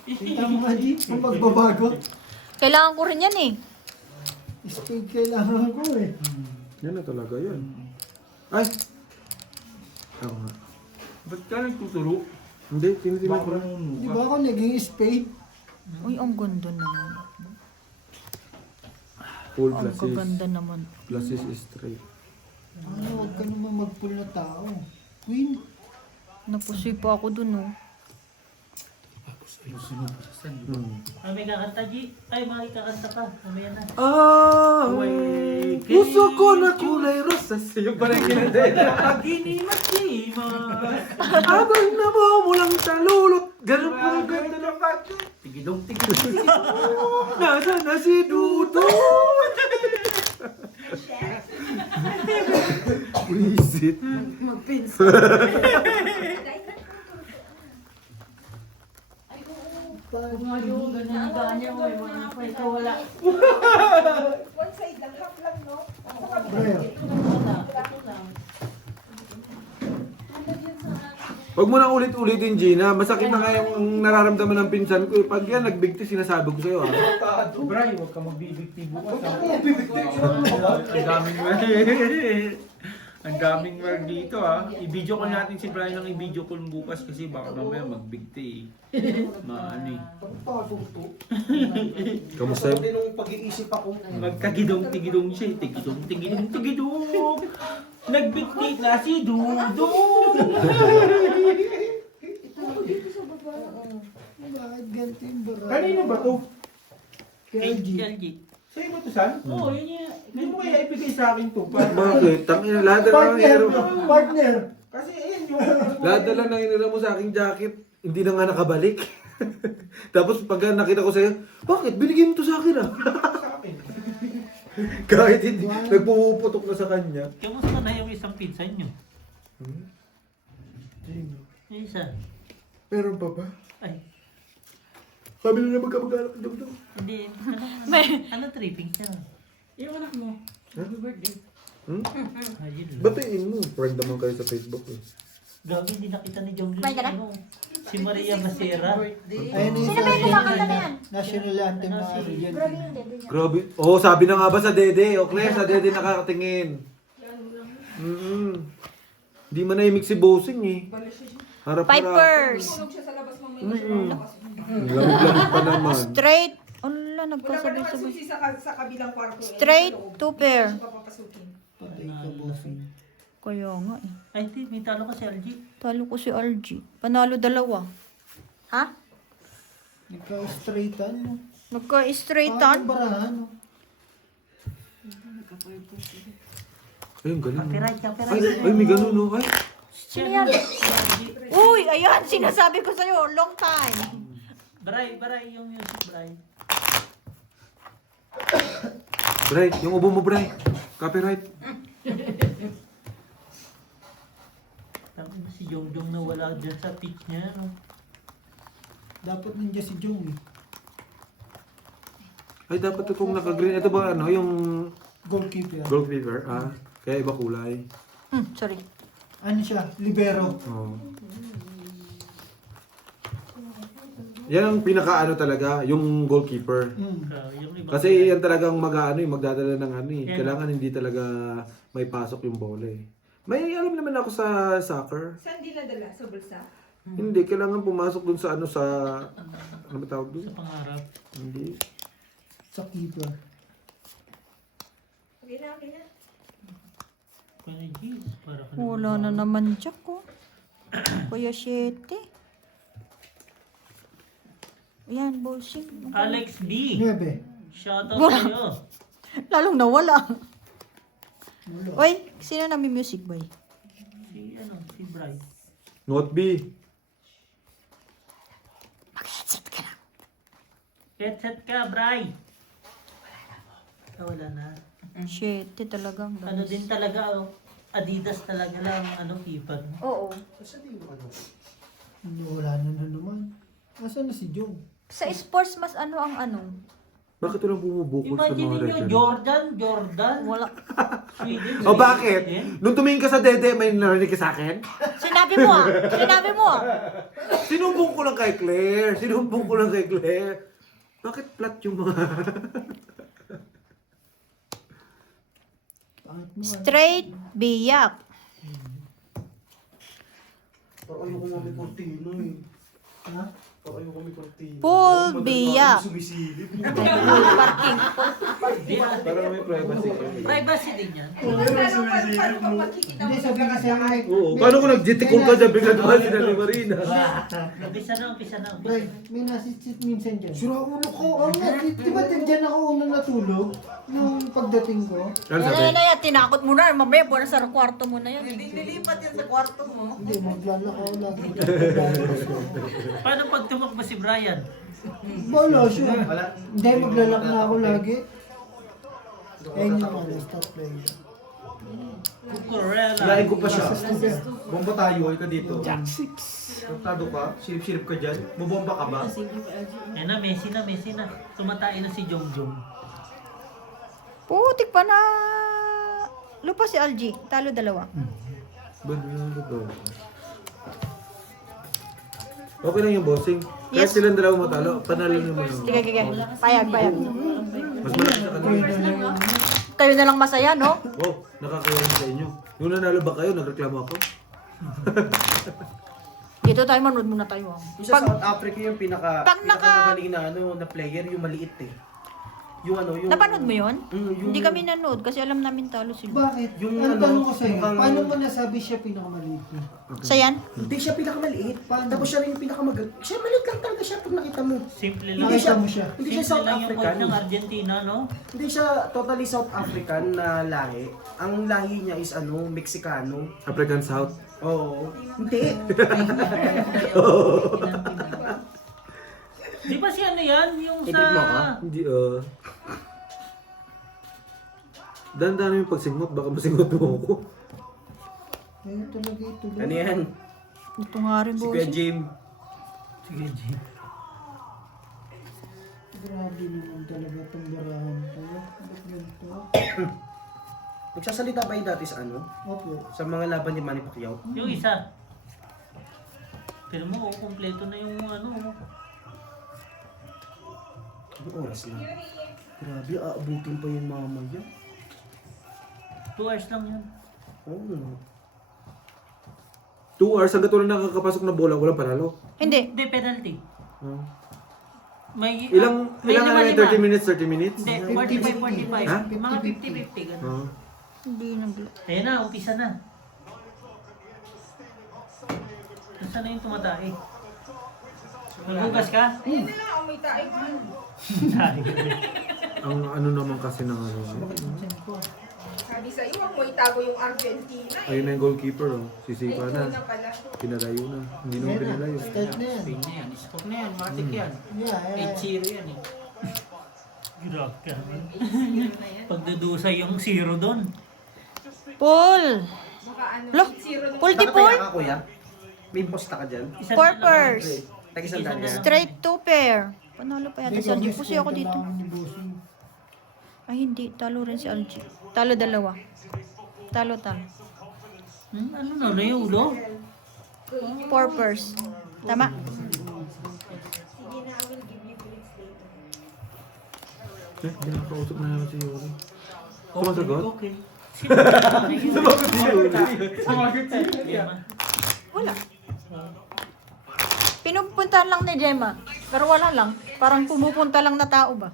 Kita mo nga di, ang pagbabago. Kailangan ko rin yan eh. Speed kailangan ko eh. Yan na talaga yun. Ay! Ako nga. Ba't ka nagtuturo? Hindi, tinitingnan ko Baka lang. nung Di ba ako naging spade? Uy, ang ganda naman. Full Ang glasses. kaganda naman. Glasses is straight. Ano, huwag ka naman mag-pull na tao. Queen. Napusoy pa ako dun, oh. May kakanta, G. Ay, makikakanta ka. Mamaya na. Ah! Away. Puso ko na kulay rosas. Yung parang kinandela. Paginimakimas. Habang namumulang talulot. Ganun po ang ganda ng kanta. Tigidong tigidong. Nasa na si Dudo. Wisit. One side lang, half lang, no? Bro, Huwag mo na ulit-ulitin, Gina. Masakit na nga yung nararamdaman ng pinsan ko. Pag yan nagbigti, sinasabi ko sa'yo, ha? Bray, huwag ka magbibigti bukas. Ako bibigti. Ang daming ang daming word dito ha. I-video call natin si Brian ng i-video call bukas kasi baka mamaya magbigti eh. Maano eh. Pagpagod to. Kamusta Hindi nung pag-iisip ako. Magkagidong-tigidong siya eh. Tigidong-tigidong-tigidong. Nagbigti na si Dudong. Bakit ganito yung bara? Kanino ba to? LG. Sa'yo ba to, San? Oo, yun yan. Hindi mo kaya ibigay sa akin to. Para... Bakit? Tangina, lahat na lang Partner! hinira mo. Partner! Kasi ayan yung... Lahat na lang hinira mo sa aking jacket. Hindi na nga nakabalik. Tapos pag nakita ko sa'yo, bakit? Binigay mo to sa akin, ah. sa akin. Kahit hindi, nagpuputok na sa kanya. Kamusta na yung isang pinsan nyo? Yung isa. Meron pa ba? Ay, Kami na magkamag-anak ng dugdug. hindi. Ano tripping siya? Yung anak mo. Happy birthday. Ayun lang. Batiin mo. Friend naman kayo sa Facebook, eh. Gagi, hindi nakita ni Jong May dala? Si Maria Macera. Ayun yung Sino ba yung kumakanta na yan? national anthem ng Argentina. Grabe. Oo, sabi na nga ba sa Dede? O Claire, sa Dede nakakatingin. Di man naimik si Bossing, eh. Harap-harap. Pipers. Tulog siya sa labas mamaya. Lamig-lamig pa naman. Straight. Ala, Wala pa nagkasabay-sabay. nakasusi sa kabilang kwarto. Straight, 2 pair. Siya pa papasukin. Patay ka, bossing. Kaya nga eh. Ay, hindi. May talo ka si LG. Talo ko si RG. Panalo dalawa. Ha? Nagka-straightan, no? Nagka-straightan? Parang barahan, no? Ayun, ganun. Copyright, copyright. Ay, may ganun, no? Ay, Sino yan? Uy, ayan, sinasabi ko sa'yo, long time. Bray, yung music, Bray. Bray, yung ubo mo, Bray. Copyright. Tapos si Jong na wala dyan sa pitch niya, no? Dapat nandiyan si Jong, eh. Ay, dapat itong naka-green. Ito ba, ano, yung Goalkeeper. goalkeeper? Ah, kaya iba kulay. Sorry. Ano siya? Libero. Oo. Yan ang pinaka-ano talaga, yung goalkeeper. Yung iba. Kasi yan talagang mag-ano, magdadala ng ano eh. Yeah. Kailangan hindi talaga may pasok yung bola eh. May alam naman ako sa soccer. Saan dinadala? Sa bulsa? Hindi, kailangan pumasok dun sa ano sa... Ano ba tawag dun? Sa pangarap. Hindi. Sa keeper. Okay na. Kaya G's, para ka Wala na naman Jack ko. Kuya 7. Ayan, bullshit. Alex B. 9. Shoutout Wala. sa'yo. Lalong nawala. Wala. Uy, sino namin music boy? Si Bray. Note B. Mag-headset ka na. Headset ka, Bray. Wala na. 7 talagang. Ano din talaga, oh. Adidas talaga lang, keeper. Oo. Wala na naman. Nasaan na si Jong? Sa sports, mas ano ang ano? Bakit walang bumubukol sa Imagine mga niyo, record? Jordan. Wala. Sweden. O bakit? Sweden. Nung tumingin ka sa Dede, may narinig ka sa akin? Sinabi mo ah. Sinabi mo ah. Sinumbong ko lang kay Claire. Sinumbong ko lang kay Claire. Bakit flat yung mga... Pangit mo. Straight, biyak. Parang ayoko may kortina eh. Ha? Parang ayoko may kortina. Full biyak. Sumisilip. Parking. Parang may privacy. Privacy din yan. Paano pag magkikita mo Hindi, sabi kasi ako eh. Oo. Paano kung nag-jitikong ka dyan, bigla naman sila ni Marina? Umpisa na. Bray, may nasisit minsan dyan. Sura ulo ko. Oo nga, di ba dyan ako unang natulog? Nung pagdating ko? Ano sabi? Yan, tinakot mo na. Mamaya, buwan sa kwarto mo na yan. Nilipat yan sa kwarto mo. Hindi, maglalakaw lagi. Paano pag tumakbo si Brian? Wala siya. Hindi, maglalak na ako lagi. Ayun yung ano, stop playing. Cucurella. Hilahin ko pa siya. Bomba tayo, ka dito. Jack 6. Tado ka, silip-silip ka dyan. Bubomba ka ba? Yan na, Messi na. Tumatain na si Jong. Putik pa na. Lupa si LG. Talo 2. Banalo daw. Okay lang yung bossing. Kahit Yes. silang dalawa matalo, panalo naman yung... Sige, sige. Payag, payag. Mas malaki sa kanila. Kayo na lang masaya, no? Wow, nakakaya sa inyo. Yung nanalo ba kayo, nagreklamo ako? Dito tayo, manood muna tayo. Yung sa South Africa yung pag naka- pinakamagaling na na player, yung maliit eh. Yung ano, yung... Napanood mo yun? yung- Hindi kami nanood kasi alam namin talo sila. Bakit? Yung Ang ano, tanong ko sa'yo, mukhang- paano mo nasabi siya pinakamaliit niya? Sa yan? Hindi siya pinakamaliit. Tapos siya rin yung pinakamagaling. Siya maliit lang talaga siya pag nakita mo. Simple lang. Hindi siya, Nakita mo siya. hindi siya Simple South lang yung African. coach ng Argentina, no? Hindi siya totally South African na lahi. Ang lahi niya is ano, Mexicano. African South. Oo. Hindi. Di ba si ano yan? Yung Edit mo ka? sa... Hindi, Dandan yung pagsingot, baka masingot mo ako. Ayun talaga ito. Ano yan? Ito nga rin, Si boss. Kuya Jim. Sige, G. Grabe naman talaga itong barahan to. Ba't ganito? Nagsasalita ba yung dati sa ano? Opo. Sa mga laban ni Manny Pacquiao? Yung isa. Pero mo, kompleto na yung ano. Anong oras na? Grabe, aabutin pa yung mamaya. 2 hours lang yan. Oo. 2 hours, hanggat wala nakakapasok na bola, walang panalo. Hindi. Hindi, penalty. Oh. May, Ilang ano, 30 minutes, 30 minutes? Hindi, 45, 45. Ha? Mga 50-50, gano'n. Oh. Hindi nag... Ayan na, umpisa na. Nasaan na yung tumatae? Maghugas ka? Ayun na lang, may tayo ka. Ang ano naman kasi ng ano. Sabi sa'yo, huwag mo itago yung Argentina. Ayun na yung goalkeeper, oh. Sisipa Ay, na. na pala. Pinalayo na. Hindi naman pinalayo. Start na yan. Spain na yan, score na yan, matik yan. Yeah, Zero yan eh. Grabe ka. Pagdudusa yung zero doon. Paul! Baka ano, Lo, 8-0 Paul di Nakataya Paul! ka kuya? May posta ka dyan? Isang Purpers! Tag-isang dyan. Straight 2 pair. Panalo pa yata si Algie. Pusi ako dito. Ni Bossing. Ay, hindi. Talo rin si Algie. Talo dalawa. Talo. Ano na yung ulo? 4 pairs. Tama? Eh, kinakausap na naman si Yuri. Sumasagot? Okay. Sumagot si Yuri. Wala. Pinupuntahan lang ni Gemma. Pero wala lang. Parang pumupunta lang na tao ba?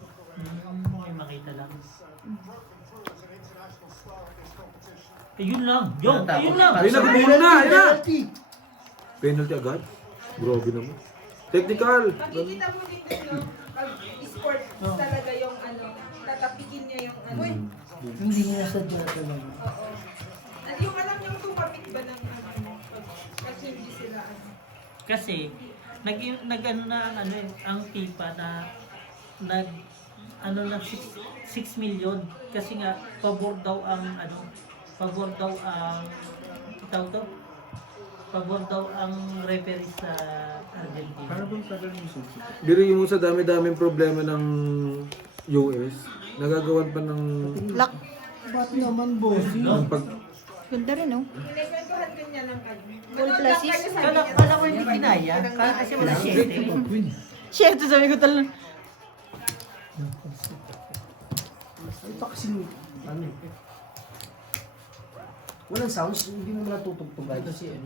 May makita lang. Ayun lang. Ayun lang. Ayun na, bumulo na! Ayun na! Penalty. Penalty agad? Grabe naman. Technical! Makikita mo din din, no? Pag sport talaga yung ano, tatapikin niya yung ano. Hindi niya sadya talaga. Oo. At yung alam niyang tumapik ba ng ano, pag hindi sila ano. Kasi nag-ano na ang ano eh, ang FIFA na nag ano na 6 million kasi nga pabor daw ang itaw to pabor daw ang referee sa Argentina. Biro mo sa dami-daming problema ng US, nagagawan pa ng Lock. Ba't naman, Bossing? ng pag... Ganda rin, oh. Kinekwentuhan din niya ng ano. Full Manood lang plasis? kayo sa Kala video. ko hindi kinaya kasi wala 7. Shit, sabi ko talaga. Ito kasi, ano eh. Walang sounds, hindi mo natutugtugan.